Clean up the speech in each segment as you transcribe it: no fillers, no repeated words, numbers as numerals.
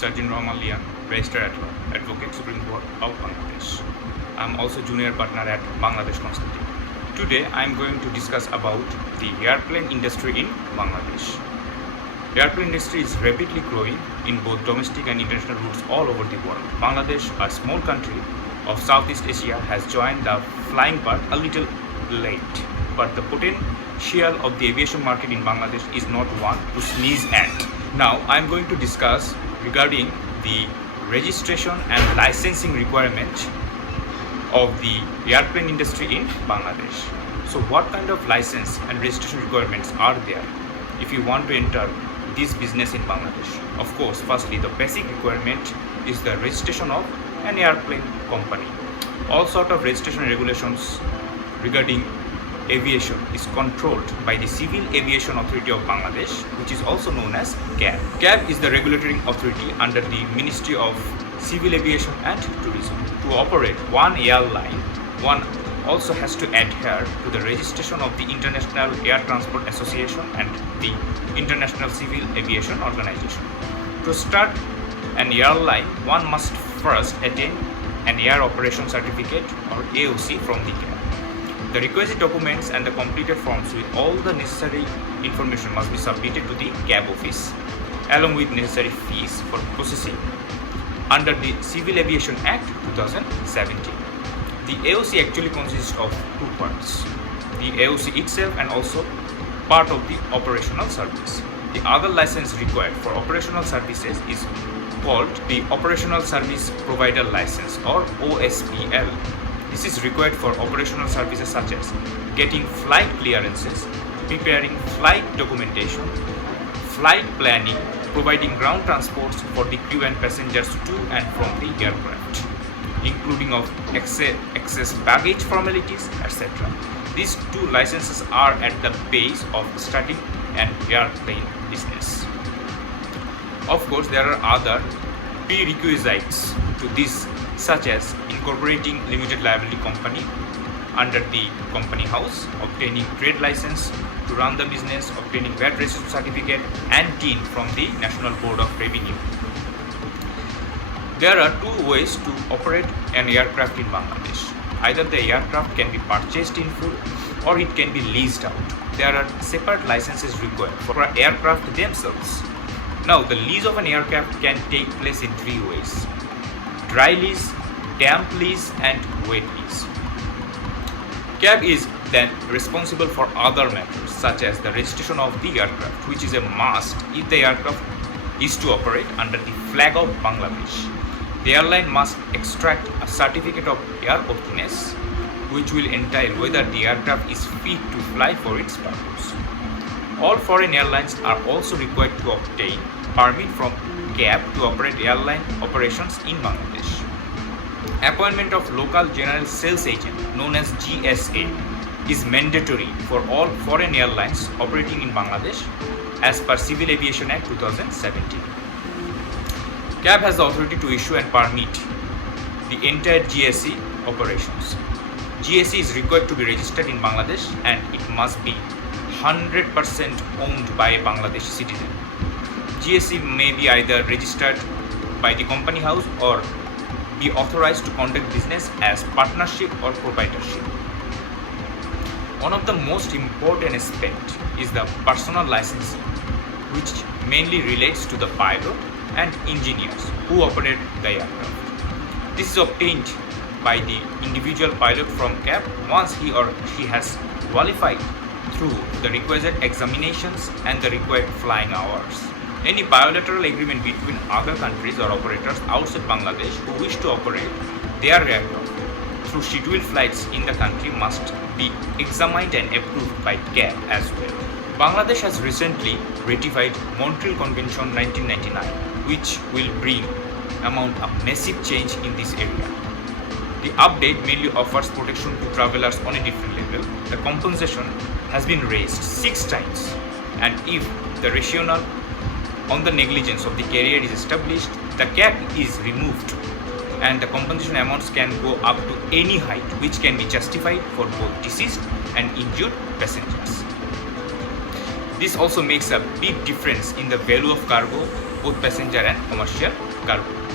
Sarjan Rahmalian, registered at law, advocate, Supreme Court of Bangladesh. I am also junior partner at Bangladesh Consulting. Today I am going to discuss about the airplane industry in Bangladesh. The airplane industry is rapidly growing in both domestic and international routes all over the world. Bangladesh, a small country of Southeast Asia, has joined the flying part a little late, but the potential of the aviation market in Bangladesh is not one to sneeze at. Now I am going to discuss regarding the registration and licensing requirement of the airplane industry in Bangladesh. So what kind of license and registration requirements are there if you want to enter this business in Bangladesh? Of course, firstly, the basic requirement is the registration of an airplane company. All sort of registration regulations regarding aviation is controlled by the Civil Aviation Authority of Bangladesh, which is also known as CAB. CAB is the regulatory authority under the Ministry of Civil Aviation and Tourism. To operate one airline, one also has to adhere to the registration of the International Air Transport Association and the International Civil Aviation Organization. To start an airline, one must first attain an Air Operation Certificate or AOC from the CAB. The requisite documents and the completed forms with all the necessary information must be submitted to the CAB office, along with necessary fees for processing under the Civil Aviation Act 2017. The AOC actually consists of two parts: the AOC itself and also part of the operational service. The other license required for operational services is called the Operational Service Provider License or OSPL. This is required for operational services such as getting flight clearances, preparing flight documentation, flight planning, providing ground transports for the crew and passengers to and from the aircraft, including of excess baggage formalities, etc. These two licenses are at the base of starting an airplane business. Of course, there are other prerequisites to this, such as incorporating limited liability company under the company house, obtaining trade license to run the business, obtaining VAT registration certificate and TIN from the National Board of Revenue. There are two ways to operate an aircraft in Bangladesh. Either the aircraft can be purchased in full or it can be leased out. There are separate licenses required for aircraft themselves. Now, the lease of an aircraft can take place in three ways: dry lease, damp lease and wet lease. CAB is then responsible for other matters such as the registration of the aircraft, which is a must if the aircraft is to operate under the flag of Bangladesh. The airline must extract a certificate of airworthiness, which will entail whether the aircraft is fit to fly for its purpose. All foreign airlines are also required to obtain permit from CAB to operate airline operations in Bangladesh. Appointment of local general sales agent, known as GSA, is mandatory for all foreign airlines operating in Bangladesh as per Civil Aviation Act 2017. CAB has the authority to issue and permit the entire GSA operations. GSA is required to be registered in Bangladesh and it must be 100% owned by a Bangladeshi citizen. GSA may be either registered by the company house or be authorized to conduct business as partnership or proprietorship. One of the most important aspects is the personal license, which mainly relates to the pilot and engineers who operate the aircraft. This is obtained by the individual pilot from CAB once he or she has qualified through the requisite examinations and the required flying hours. Any bilateral agreement between other countries or operators outside Bangladesh who wish to operate their aircraft through scheduled flights in the country must be examined and approved by CAB as well. Bangladesh has recently ratified Montreal Convention 1999, which will bring about a massive change in this area. The update mainly offers protection to travelers on a different level. The compensation has been raised 6 times, and if the rationale on the negligence of the carrier is established, the cap is removed and the compensation amounts can go up to any height which can be justified for both deceased and injured passengers. This also makes a big difference in the value of cargo, both passenger and commercial cargo.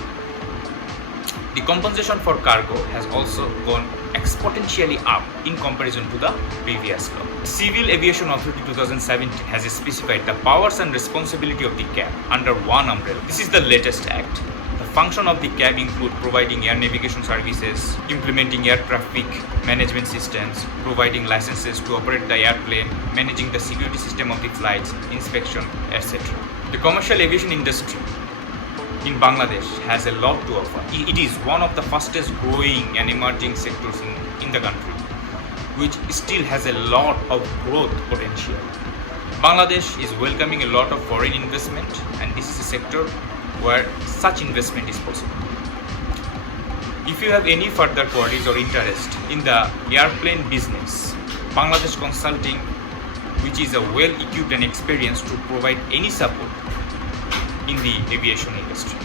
The compensation for cargo has also gone exponentially up in comparison to the previous law. Civil Aviation Authority 2017 has specified the powers and responsibility of the CAB under one umbrella. This is the latest act. The function of the CAB include providing air navigation services, implementing air traffic management systems, providing licenses to operate the airplane, managing the security system of the flights, inspection, etc. The commercial aviation industry in Bangladesh has a lot to offer. It is one of the fastest growing and emerging sectors in the country, which still has a lot of growth potential. Bangladesh is welcoming a lot of foreign investment, and this is a sector where such investment is possible. If you have any further queries or interest in the airplane business, Bangladesh Consulting, which is a well-equipped and experienced to provide any support in the aviation industry.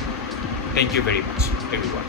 Thank you very much, everyone.